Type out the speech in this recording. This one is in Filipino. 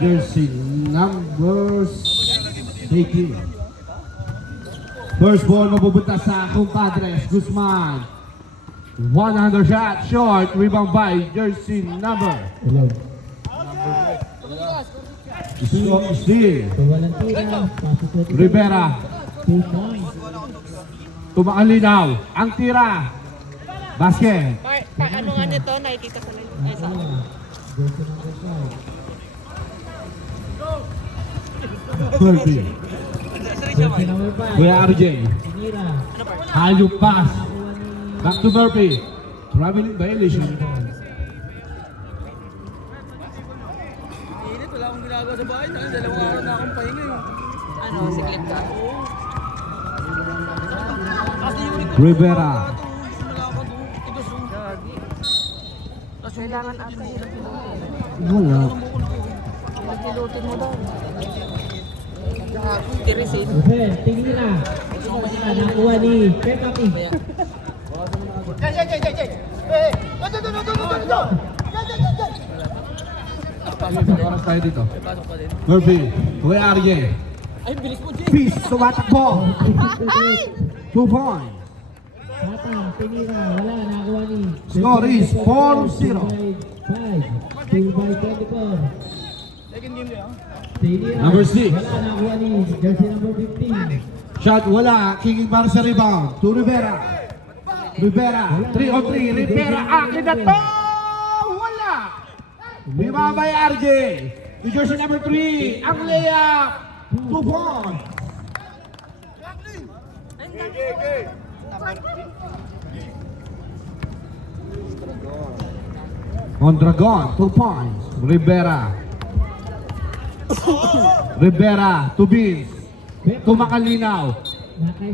Jersey number 18. First ball mapupunta sa Compadres Guzman. 100 shot, short, rebound by jersey number. Steal. Rivera. Tumakalinaw. Ang tira. Basket. Ano nga nito? Nakikita sa live. Ay, sa akin. 30. Kuya RJ. Hayop pass. Back to Murphy. Traveling violation. Init, wala akong ginagawa sa bahay. Dalawang araw na akong pahinga yun. Ano, siklit ka? Rivera. Kailangan ata nila Wala. pilutin mo daw. Tirisin. Tingin na. Nakuha ni Peppa Pig. Oras tayo dito. Pasok pa din. Murphy. Kuya RJ. Ay, bilis mo, Jay! Peace. Tumatakbo. 2 points. Hatang, tingin na. Wala, nakuha ni. Score is 4-0. 2 by 24. Second game din, Tingin na. Number 6. Wala, nakuha ni. Jersey number 15. Shot wala. Kicking para sa rebound. To Rivera. Rivera. 3 on 3. Rivera. Akin na to. Wala. Bimabay RJ. To jersey number 3. Ang layup. 2 points. Mondragon. 2 points. Rivera. Rivera. To Vince. Tumakalinaw. Naka